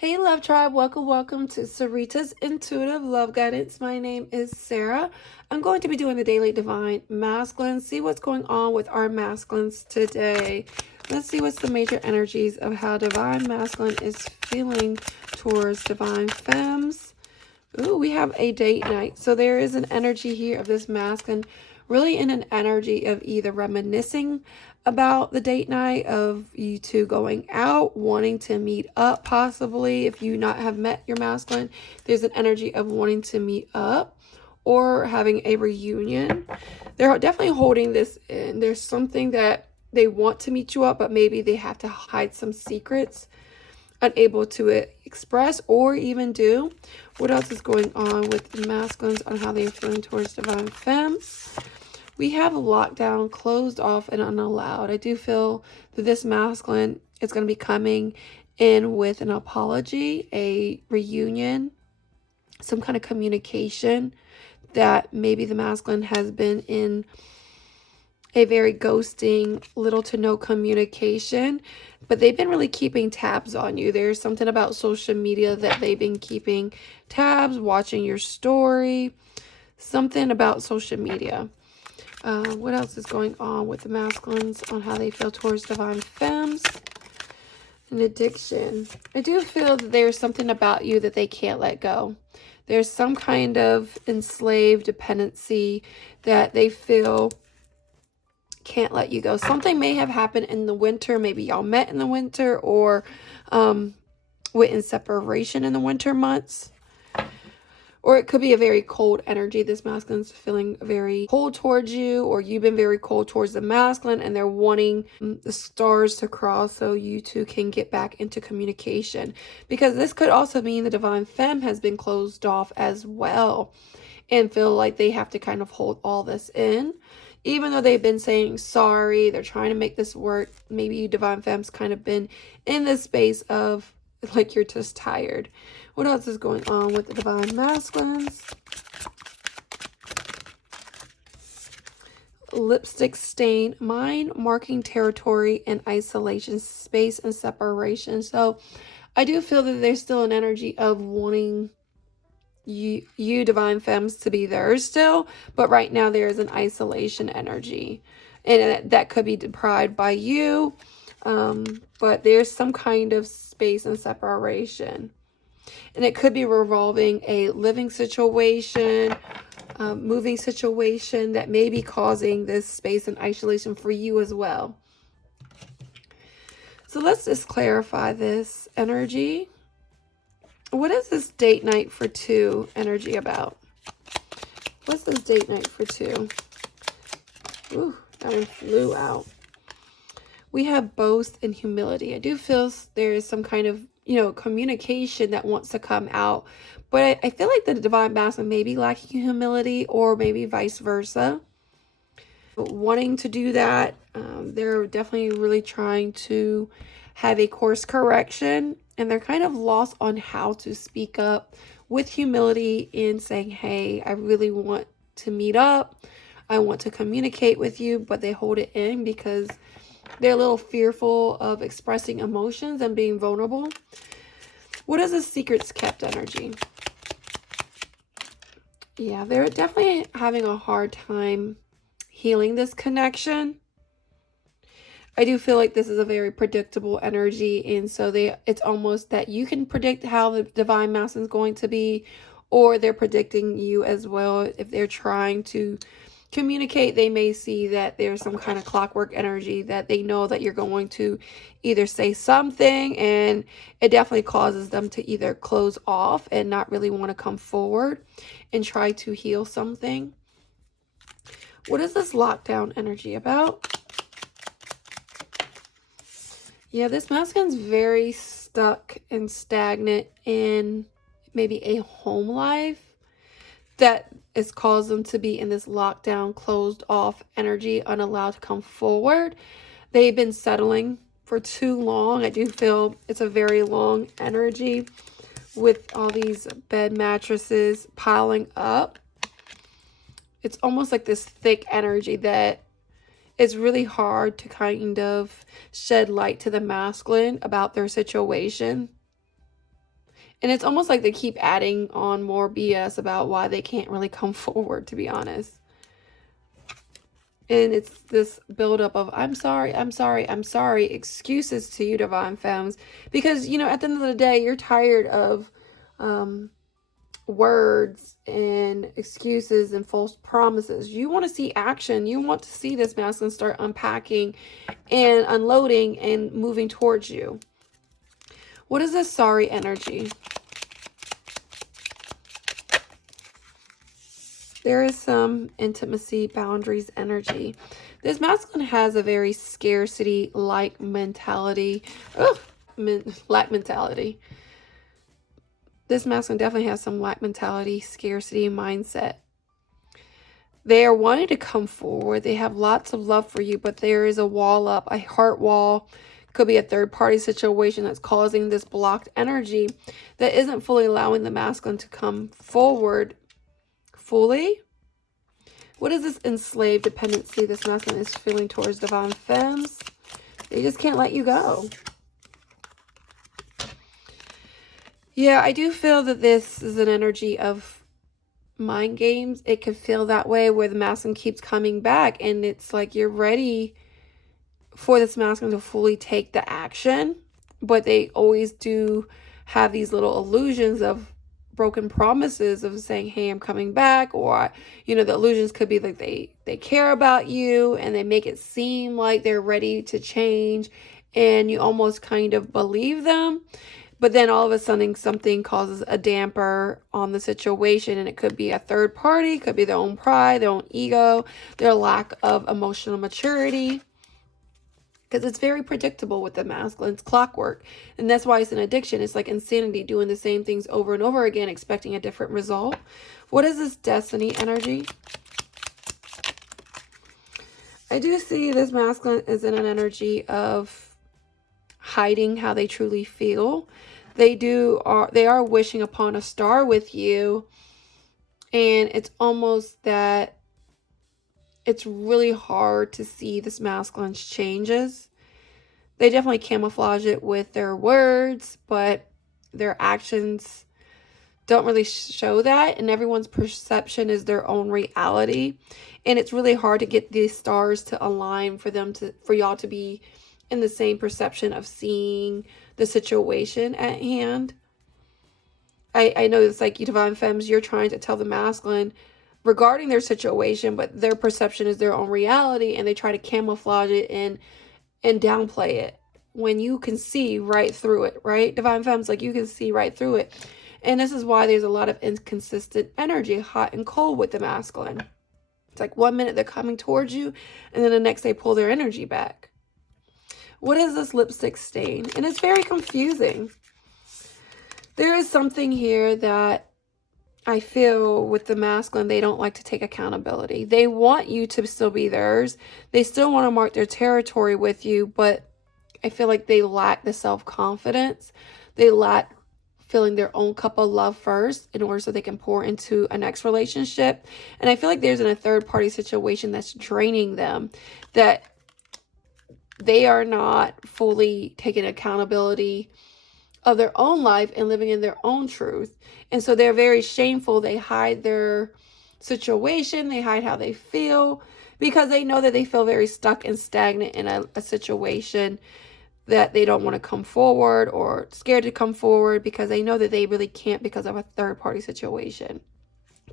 Hey, Love Tribe, welcome to Sarita's Intuitive Love Guidance. My name is Sarah. I'm going to be doing the Daily Divine Masculine. See what's going on with our masculines today. Let's see what's the major energies of how Divine Masculine is feeling towards Divine Femmes. Ooh, we have a date night. So there is an energy here of this masculine, really in an energy of either reminiscing about the date night, of you two going out, wanting to meet up possibly. If you not have met your masculine, there's an energy of wanting to meet up or having a reunion. They're definitely holding this in. There's something that they want to meet you up, but maybe they have to hide some secrets, unable to express or even do. What else is going on with the masculines on how they're feeling towards Divine Femmes? We have a lockdown, closed off, and unallowed. I do feel that this masculine is going to be coming in with an apology, a reunion, some kind of communication that maybe the masculine has been in a very ghosting, little to no communication, but they've been really keeping tabs on you. There's something about social media that they've been keeping tabs, watching your story, something about social media. What else is going on with the masculines on how they feel towards Divine Femmes? An addiction. I do feel that there's something about you that they can't let go. There's some kind of enslaved dependency that they feel can't let you go. Something may have happened in the winter. Maybe y'all met in the winter or went in separation in the winter months. Or it could be a very cold energy. This masculine's feeling very cold towards you, or you've been very cold towards the masculine, and they're wanting the stars to cross so you two can get back into communication. Because this could also mean the Divine Femme has been closed off as well and feel like they have to kind of hold all this in. Even though they've been saying sorry, they're trying to make this work. Maybe you Divine Femmes kind of been in this space of like you're just tired. What else is going on with the Divine Masculines? Lipstick stain, mind marking territory and isolation, space and separation. So I do feel that there's still an energy of wanting you Divine Femmes to be theirs still, but right now there is an isolation energy, and that could be deprived by you, but there's some kind of space and separation, and it could be revolving a living situation, moving situation that may be causing this space and isolation for you as well. So let's just clarify this energy. What is this date night for two energy about? What's this date night for two? Ooh, that one flew out. We have boast and humility. I do feel there is some kind of, communication that wants to come out. But I feel like the Divine Masculine may be lacking humility, or maybe vice versa. But wanting to do that, they're definitely really trying to have a course correction. And they're kind of lost on how to speak up with humility in saying, hey, I really want to meet up. I want to communicate with you, but they hold it in because they're a little fearful of expressing emotions and being vulnerable. What is a secrets kept energy? Yeah, they're definitely having a hard time healing this connection. I do feel like this is a very predictable energy, and so it's almost that you can predict how the Divine Masculine is going to be, or they're predicting you as well. If they're trying to communicate, they may see that there's some kind of clockwork energy that they know that you're going to either say something, and it definitely causes them to either close off and not really want to come forward and try to heal something. What is this lockdown energy about? Yeah, this masculine's very stuck and stagnant in maybe a home life that has caused them to be in this lockdown, closed off energy, unallowed to come forward. They've been settling for too long. I do feel it's a very long energy with all these bed mattresses piling up. It's almost like this thick energy that it's really hard to kind of shed light to the masculine about their situation. And it's almost like they keep adding on more BS about why they can't really come forward, to be honest. And it's this buildup of, I'm sorry, I'm sorry, I'm sorry, excuses to you, Divine Femmes. Because, you know, at the end of the day, you're tired of words and excuses and false promises. You want to see action. You want to see this masculine start unpacking and unloading and moving towards you. What is this sorry energy? There is some intimacy, boundaries energy. This masculine has a very scarcity-like mentality. Lack mentality. This masculine definitely has some lack mentality, scarcity mindset. They are wanting to come forward. They have lots of love for you, but there is a wall up, a heart wall. Could be a third-party situation that's causing this blocked energy that isn't fully allowing the masculine to come forward fully. What is this enslaved dependency this masculine is feeling towards Divine Femmes? They just can't let you go. Yeah, I do feel that this is an energy of mind games. It could feel that way where the masculine keeps coming back and it's like you're ready for this masculine to fully take the action, but they always do have these little illusions of broken promises of saying, hey, I'm coming back, or, you know, the illusions could be like they care about you and they make it seem like they're ready to change and you almost kind of believe them. But then all of a sudden something causes a damper on the situation, and it could be a third party, could be their own pride, their own ego, their lack of emotional maturity. Because it's very predictable with the masculine. It's clockwork. And that's why it's an addiction. It's like insanity, doing the same things over and over again, expecting a different result. What is this destiny energy? I do see this masculine is in an energy of hiding how they truly feel. They are wishing upon a star with you. And it's almost that it's really hard to see this masculine's changes. They definitely camouflage it with their words, but their actions don't really show that. And everyone's perception is their own reality. And it's really hard to get these stars to align for y'all to be in the same perception of seeing the situation at hand. I know it's like you Divine Femmes, you're trying to tell the masculine regarding their situation, but their perception is their own reality, and they try to camouflage it and downplay it when you can see right through it, right? Divine Femmes, like you can see right through it. And this is why there's a lot of inconsistent energy, hot and cold with the masculine. It's like 1 minute they're coming towards you, and then the next they pull their energy back. What is this lipstick stain? And it's very confusing. There is something here that I feel with the masculine, they don't like to take accountability. They want you to still be theirs. They still want to mark their territory with you, but I feel like they lack the self-confidence. They lack filling their own cup of love first in order so they can pour into a next relationship. And I feel like there's in a third-party situation that's draining them, that they are not fully taking accountability of their own life and living in their own truth. And so they're very shameful. They hide their situation. They hide how they feel because they know that they feel very stuck and stagnant in a situation that they don't want to come forward or scared to come forward because they know that they really can't because of a third party situation.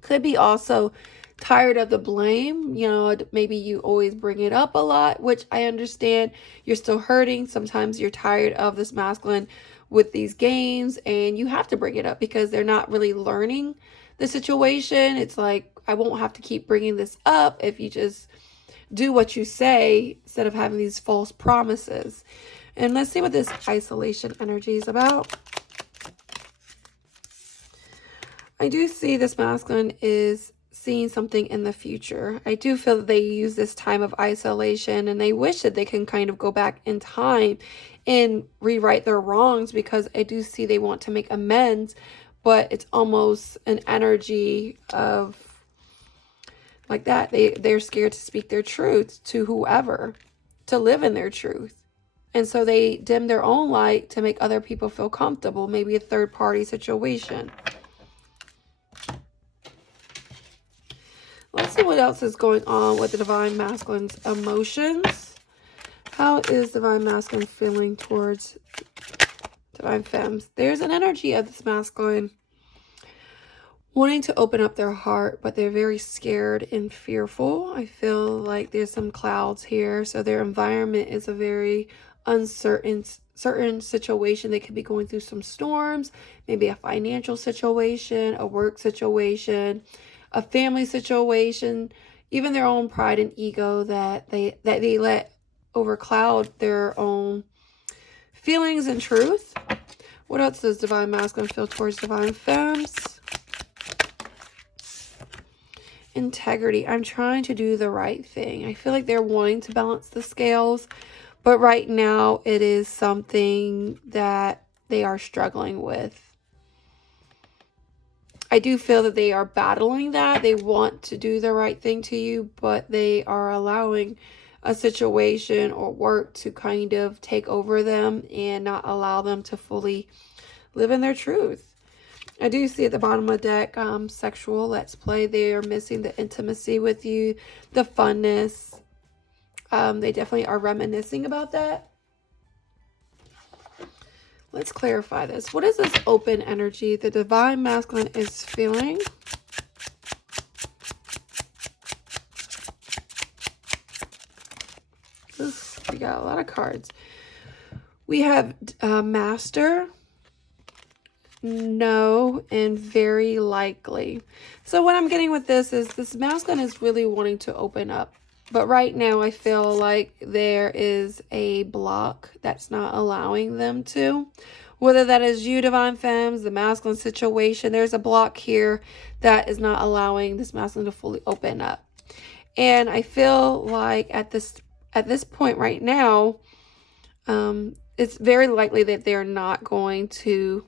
Could be also tired of the blame. You know, maybe you always bring it up a lot, which I understand. You're still hurting. Sometimes you're tired of this masculine with these games and you have to bring it up because they're not really learning the situation. It's like, I won't have to keep bringing this up if you just do what you say instead of having these false promises. And let's see what this isolation energy is about. I do see this masculine is seeing something in the future. I do feel that they use this time of isolation and they wish that they can kind of go back in time and rewrite their wrongs, because I do see they want to make amends, but it's almost an energy of like that. They're scared to speak their truth to whoever, to live in their truth. And so they dim their own light to make other people feel comfortable, maybe a third-party situation. Let's see what else is going on with the Divine Masculine's emotions. How is Divine Masculine feeling towards Divine Femmes? There's an energy of this masculine wanting to open up their heart, but they're very scared and fearful. I feel like there's some clouds here, so their environment is a very uncertain situation. They could be going through some storms, maybe a financial situation, a work situation, a family situation, even their own pride and ego that they let overcloud their own feelings and truth. What else does Divine Masculine feel towards Divine Femmes? Integrity. I'm trying to do the right thing. I feel like they're wanting to balance the scales, but right now it is something that they are struggling with. I do feel that they are battling that. They want to do the right thing to you, but they are allowing a situation or work to kind of take over them and not allow them to fully live in their truth. I do see at the bottom of the deck, sexual, let's play. They are missing the intimacy with you, the funness. They definitely are reminiscing about that. Let's clarify this. What is this open energy the Divine Masculine is feeling? Oof, we got a lot of cards. We have Master, no, and very likely. So what I'm getting with this is this masculine is really wanting to open up. But right now I feel like there is a block that's not allowing them to. Whether that is you, Divine Femmes, the masculine situation, there's a block here that is not allowing this masculine to fully open up. And I feel like at this point right now, it's very likely that they're not going to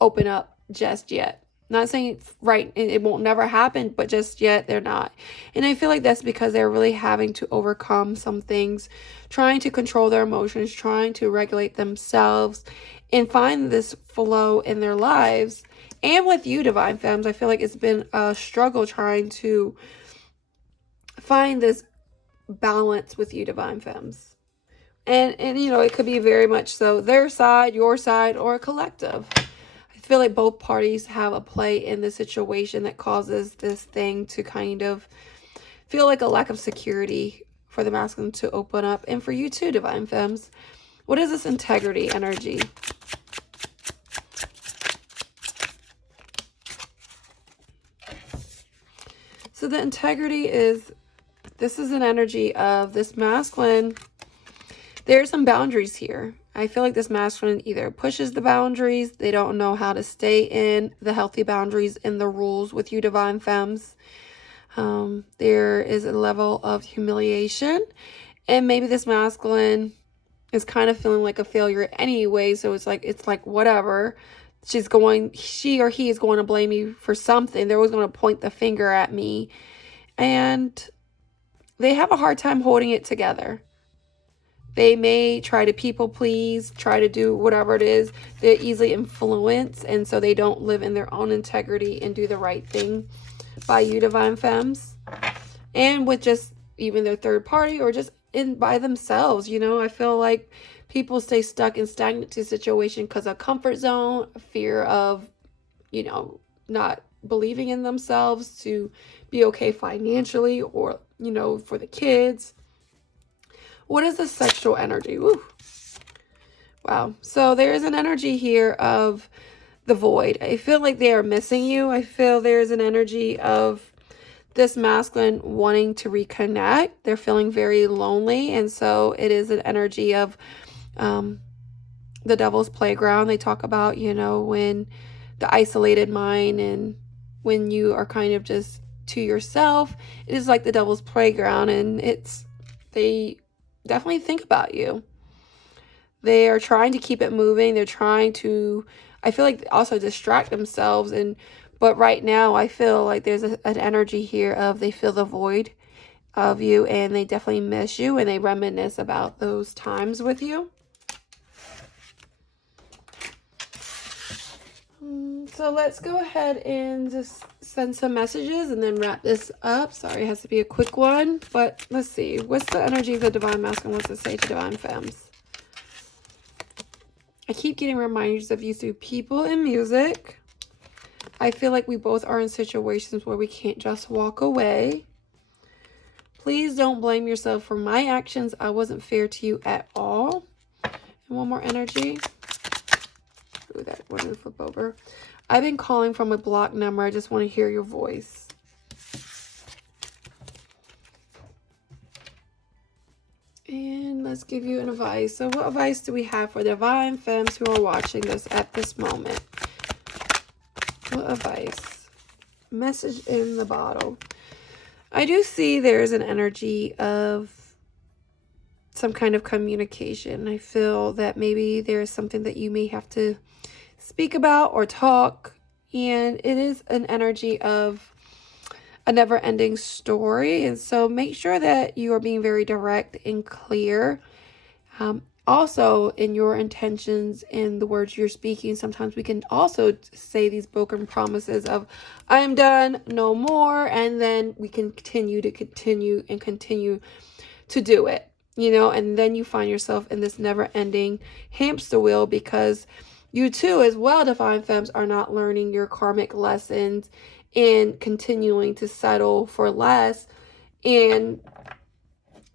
open up just yet. Not saying it's right, it won't never happen, but just yet they're not. And I feel like that's because they're really having to overcome some things, trying to control their emotions, trying to regulate themselves, and find this flow in their lives. And with you, Divine Femmes, I feel like it's been a struggle trying to find this balance with you, Divine Femmes. And you know, it could be very much so their side, your side, or a collective. I feel like both parties have a play in the situation that causes this thing to kind of feel like a lack of security for the masculine to open up. And for you too, Divine Femmes. What is this integrity energy? So the integrity is, this is an energy of this masculine. There are some boundaries here. I feel like this masculine either pushes the boundaries, they don't know how to stay in the healthy boundaries and the rules with you, Divine Femmes. There is a level of humiliation, and maybe this masculine is kind of feeling like a failure anyway, so it's like whatever. She or he is going to blame you for something. They're always going to point the finger at me, and they have a hard time holding it together. They may try to people please, try to do whatever it is. They're easily influenced, and so they don't live in their own integrity and do the right thing by you, Divine Femmes. And with just even their third party or just by themselves, you know, I feel like people stay stuck in stagnant situation because of comfort zone, fear of, you know, not believing in themselves to be okay financially or, you know, for the kids. What is the sexual energy? Woo. Wow. So there is an energy here of the void. I feel like they are missing you. I feel there's an energy of this masculine wanting to reconnect. They're feeling very lonely. And so it is an energy of the devil's playground. They talk about, you know, when the isolated mind and when you are kind of just to yourself, it is like the devil's playground, and they definitely think about you. They are trying to keep it moving. They're trying to, I feel like, also distract themselves. But right now I feel like there's an energy here of they feel the void of you, and they definitely miss you, and they reminisce about those times with you. So let's go ahead and just send some messages and then wrap this up. Sorry, it has to be a quick one, but let's see. What's the energy the Divine Masculine wants to say to Divine Femmes? I keep getting reminders of you through people and music. I feel like we both are in situations where we can't just walk away. Please don't blame yourself for my actions. I wasn't fair to you at all. And one more energy. Ooh, that one will flip over. I've been calling from a blocked number. I just want to hear your voice. And let's give you an advice. So what advice do we have for Divine Femmes who are watching this at this moment? What advice? Message in the bottle. I do see there's an energy of some kind of communication. I feel that maybe there's something that you may have to speak about or talk, and it is an energy of a never-ending story. And so make sure that you are being very direct and clear. Also, in your intentions and the words you're speaking, sometimes we can also say these broken promises of I am done, no more, and then we can continue to do it, you know, and then you find yourself in this never-ending hamster wheel because you too, as well, Divine Femmes, are not learning your karmic lessons and continuing to settle for less and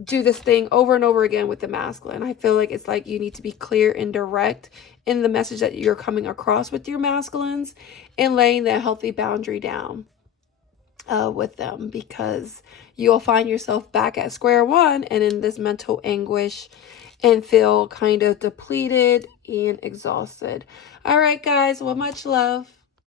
do this thing over and over again with the masculine. I feel like it's like you need to be clear and direct in the message that you're coming across with your masculines and laying that healthy boundary down with them, because you'll find yourself back at square one and in this mental anguish and feel kind of depleted and exhausted. All right, guys. Well, much love.